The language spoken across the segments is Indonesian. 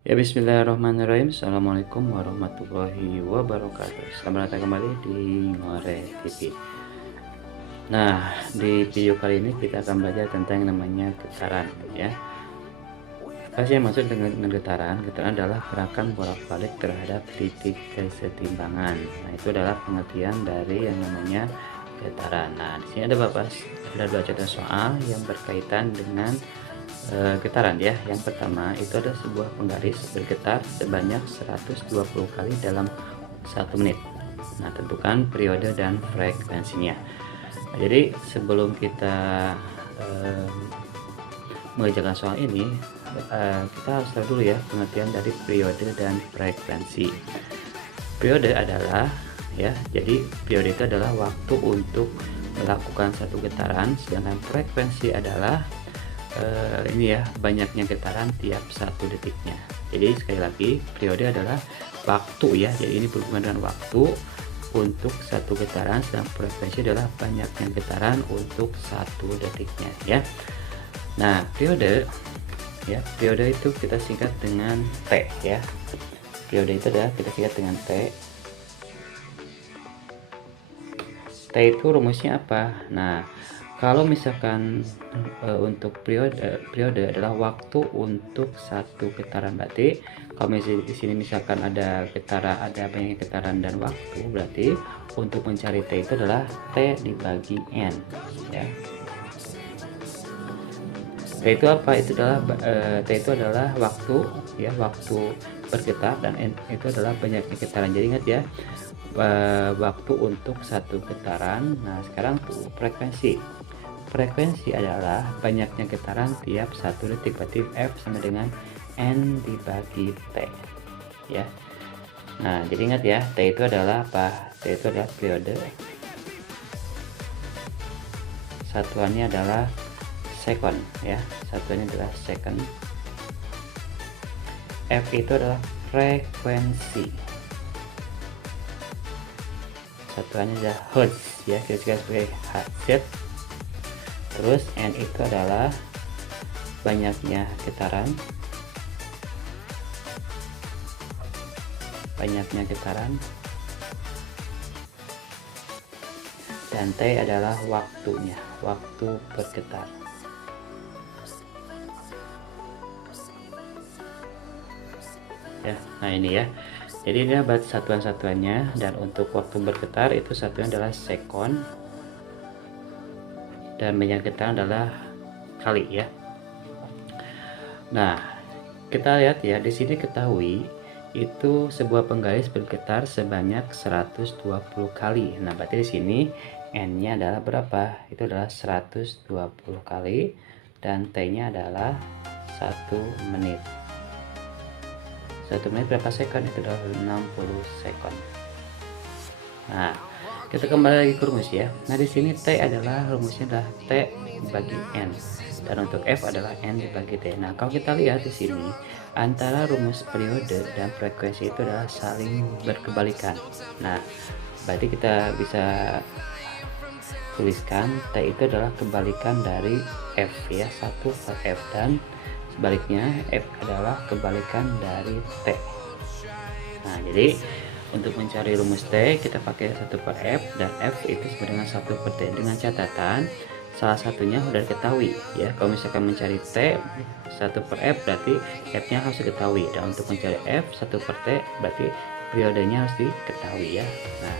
Ya, bismillahirrahmanirrahim. Assalamualaikum warahmatullahi wabarakatuh. Selamat datang kembali di Ngore TV. Nah, di video kali ini kita akan belajar tentang yang namanya getaran, ya. Apa sih yang maksud dengan getaran? Getaran adalah gerakan bolak-balik terhadap titik kesetimbangan. Nah, itu adalah pengertian dari yang namanya getaran. Nah, di sini ada dua contoh soal yang berkaitan dengan getaran, ya. Yang pertama itu ada sebuah penggaris bergetar sebanyak 120 kali dalam 1 menit. Nah, tentukan periode dan frekuensinya. Nah, jadi sebelum kita eh, mengerjakan soal ini, kita harus tahu dulu ya pengertian dari periode dan frekuensi. Periode adalah, ya, jadi periode itu adalah waktu untuk melakukan satu getaran, sedangkan frekuensi adalah ini ya, banyaknya getaran tiap 1 detiknya. Jadi sekali lagi, periode adalah waktu, ya, jadi ini berhubungan dengan waktu untuk satu getaran, sedang frekuensi adalah banyaknya getaran untuk 1 detiknya, ya. Nah, periode, ya, periode itu kita singkat dengan T, ya. Periode itu adalah kita singkat dengan T. T itu rumusnya apa? Nah, kalau misalkan untuk periode adalah waktu untuk satu getaran, berarti kalau misalnya di sini misalkan ada banyak getaran dan waktu, berarti untuk mencari T itu adalah T dibagi N, ya. T itu apa? T itu adalah waktu, ya, waktu bergetar, dan N itu adalah banyaknya getaran. Jadi ingat ya, waktu untuk satu getaran. Nah, sekarang tuh frekuensi adalah banyaknya getaran tiap 1 detik, berarti F sama dengan N dibagi T, ya. Nah, jadi ingat ya, T itu adalah apa? T itu adalah periode, satuannya adalah second, ya, satuannya adalah second. F itu adalah frekuensi, satuannya adalah hertz, ya, kita sebagai hertz. Terus N itu adalah banyaknya getaran, dan T adalah waktunya, waktu bergetar. Ya, nah ini ya. Jadi ini adalah satuan-satuannya, dan untuk waktu bergetar itu satunya adalah sekon, dan banyak getaran adalah kali, ya. Nah, kita lihat ya, di sini ketahui itu sebuah penggaris bergetar sebanyak 120 kali. Nah, berarti di sini N-nya adalah berapa? Itu adalah 120 kali, dan T-nya adalah 1 menit. 1 menit berapa sekon? Itu adalah 60 sekon. Nah, kita kembali lagi ke rumus, ya. Nah, di sini T adalah rumusnya adalah T bagi N, dan untuk F adalah N dibagi T. Nah, kalau kita lihat di sini antara rumus periode dan frekuensi itu adalah saling berkebalikan. Nah, berarti kita bisa tuliskan T itu adalah kebalikan dari F, ya, 1 per F, dan sebaliknya F adalah kebalikan dari T. Nah, jadi untuk mencari rumus T kita pakai 1 per F, dan F itu sama dengan 1 per T, dengan catatan salah satunya sudah diketahui, ya. Kalau misalkan mencari T 1 per F, berarti F nya harus diketahui, dan untuk mencari F 1 per T berarti periodenya harus diketahui, ya. Nah,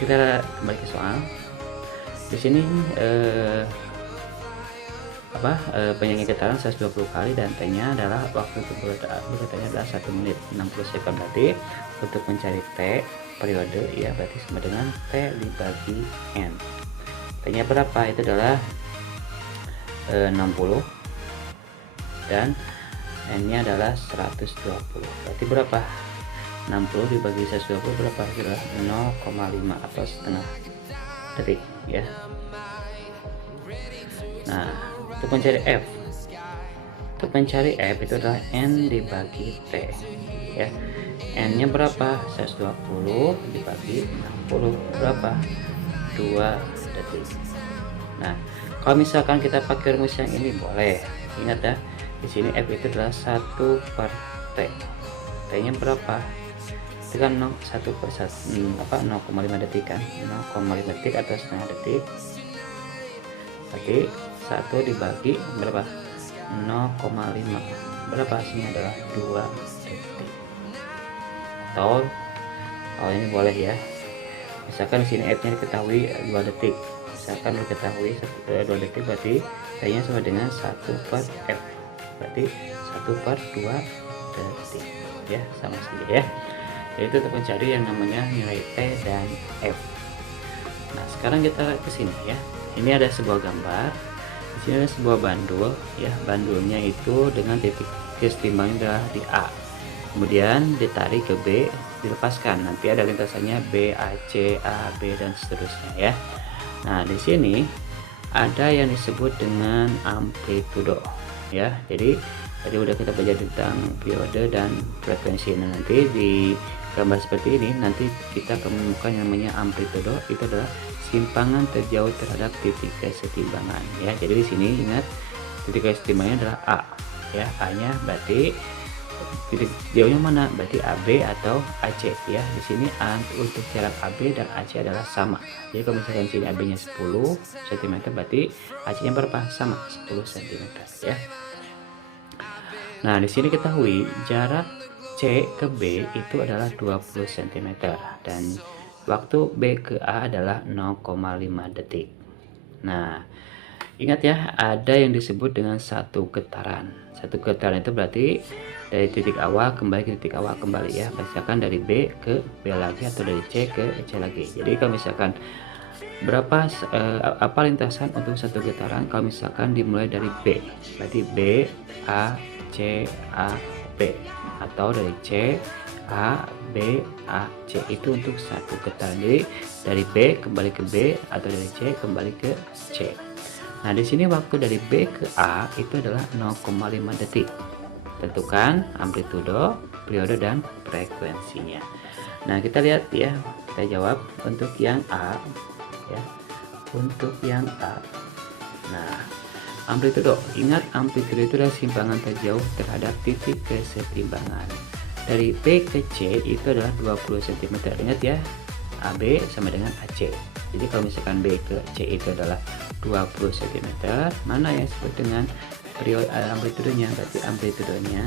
kita kembali ke soal. Di sini banyaknya getaran 120 kali, dan T nya adalah waktu untuk bergetarnya adalah 1 menit 60 sekon. Berarti untuk mencari T periode, ya, berarti sama dengan T dibagi N. T nya berapa? Itu adalah 60, dan N nya adalah 120. Berarti berapa? 60 dibagi 120 berapa? Kira 0,5 atau setengah detik, ya. Nah, untuk mencari F itu adalah N dibagi T, ya. N nya berapa? 120 dibagi 60 berapa? 2 detik. Nah, kalau misalkan kita pakai rumus yang ini boleh. Ingat ya, di sini F itu adalah 1 per T. T-nya berapa? Itu kan 0,5 detik kan, 0,5 detik atau setengah detik. Berarti 1 dibagi berapa? 0,5. Berapa hasilnya? Adalah 2 detik. Atau kalau ini boleh ya, misalkan di sini F-nya diketahui 2 detik. Misalkan diketahui 2 detik, berarti T-nya sama dengan 1 per F. Berarti 1 per 2 detik. Ya, sama saja ya. Yaitu untuk mencari yang namanya nilai T dan F. Nah, sekarang kita ke sini ya. Ini ada sebuah gambar. Di sini ada sebuah bandul ya. Bandulnya itu dengan titik kesetimbangan adalah di A. Kemudian ditarik ke B, dilepaskan. Nanti ada lintasannya B, A, C, A, B dan seterusnya ya. Nah, di sini ada yang disebut dengan amplitudo ya. Jadi tadi udah kita belajar tentang periode dan frekuensi. Nah, nanti di gambar seperti ini nanti kita ketemukan yang namanya amplitudo. Itu adalah simpangan terjauh terhadap titik kesetimbangan ya. Jadi di sini ingat titik kesetimbangannya adalah A ya. A-nya berarti titik jauhnya mana? Berarti AB atau AC ya. Di sini untuk jarak AB dan AC adalah sama. Jadi kalau misalkan sini AB-nya 10 cm, berarti AC-nya berapa? Sama, 10 cm ya. Nah, di sini ketahui jarak C ke B itu adalah 20 cm dan waktu B ke A adalah 0,5 detik. Nah, ingat ya, ada yang disebut dengan satu getaran. Satu getaran itu berarti dari titik awal kembali ke titik awal kembali ya. Misalkan dari B ke B lagi atau dari C ke C lagi. Jadi kalau misalkan berapa apa lintasan untuk satu getaran? Kalau misalkan dimulai dari B, berarti B A C A B, atau dari C A B A C, itu untuk satu getaran. Jadi dari B kembali ke B atau dari C kembali ke C. Nah, di sini waktu dari B ke A itu adalah 0,5 detik. Tentukan amplitudo, periode dan frekuensinya. Nah, kita lihat ya, kita jawab untuk yang A ya. Untuk yang A. Nah, amplitudo, ingat amplitudo itu adalah simpangan terjauh terhadap titik kesetimbangan. Dari B ke C itu adalah 20 cm. Ingat ya, AB sama dengan AC. Jadi kalau misalkan B ke C itu adalah 20 cm, mana yang disebut dengan periode amplitudonya? Berarti amplitudonya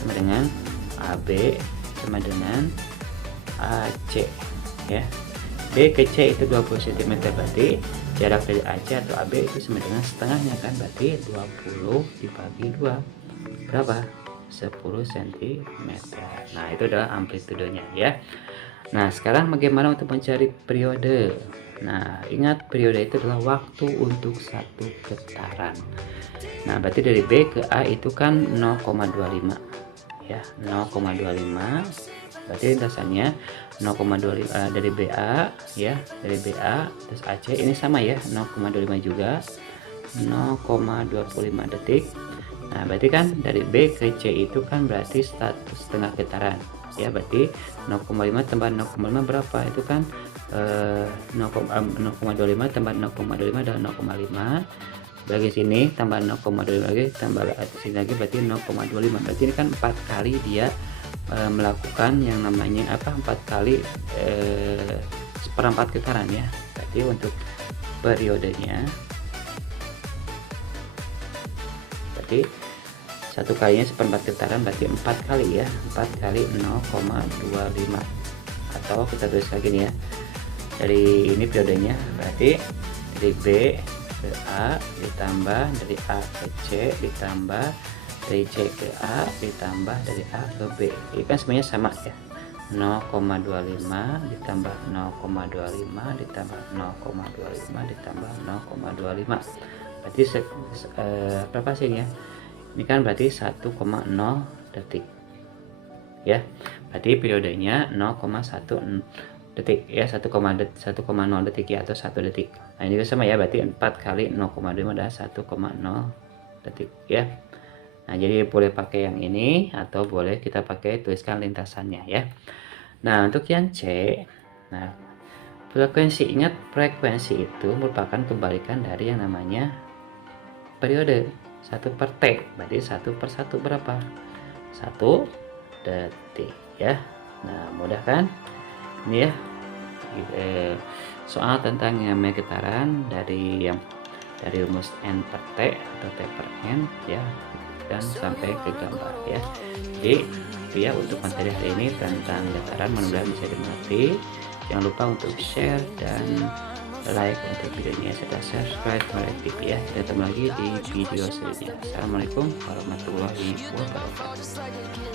sama dengan AB sama dengan AC ya. B ke C itu 20 cm, berarti jarak dari AC atau AB itu sama dengan setengahnya kan, berarti 20 dibagi 2 berapa? 10 cm. Nah, itu adalah amplitudonya ya. Nah, sekarang bagaimana untuk mencari periode? Nah, ingat periode itu adalah waktu untuk satu getaran. Nah, berarti dari B ke A itu kan 0,25 ya, 0,25. Berarti lintasannya 0,25 dari BA ya, dari BA terus AC ini sama ya, 0,25 juga, 0,25 detik. Nah, berarti kan dari B ke C itu kan berarti setengah getaran ya, berarti 0,5 tambah 0,5 berapa? Itu kan 0,25 tambah 0,25 adalah 0,5, bagi sini tambah 0,25 lagi, tambah sini lagi berarti 0,25. berarti ini kan 4 kali dia melakukan yang namanya apa, 4 kali seperempat getaran ya. Berarti untuk periodenya berarti satu kalinya seperempat getaran, berarti 4 kali ya, 4 kali 0,25. Atau kita tulis lagi nih ya, dari ini periodenya berarti dari B ke A ditambah dari A ke C ditambah dari C ke A ditambah dari A ke B. Ini kan semuanya sama ya, 0,25 ditambah 0,25 ditambah 0,25 ditambah 0,25, berarti berapa hasilnya? Ini kan berarti 1,0 detik ya. Berarti periodenya 0,1 detik ya, 1,0 detik ya, atau 1 detik. Nah, ini sama ya, berarti 4 kali 0,5 adalah 1,0 detik ya. Nah, jadi boleh pakai yang ini atau boleh kita pakai tuliskan lintasannya ya. Nah, untuk yang C, nah frekuensi, ingat frekuensi itu merupakan kebalikan dari yang namanya periode. 1 per T, berarti 1 per 1 berapa? 1 detik ya. Nah, mudah kan? Ini ya, soal tentang yang namanya getaran dari rumus N per T atau T per N ya, dan sampai ke gambar ya. Jadi itu ya untuk materi hari ini tentang getaran, mudah-mudahan bisa dimengerti. Jangan lupa untuk share dan like untuk videonya, serta subscribe Muara TV ya. Kita ketemu lagi di video selanjutnya. Assalamualaikum warahmatullahi wabarakatuh.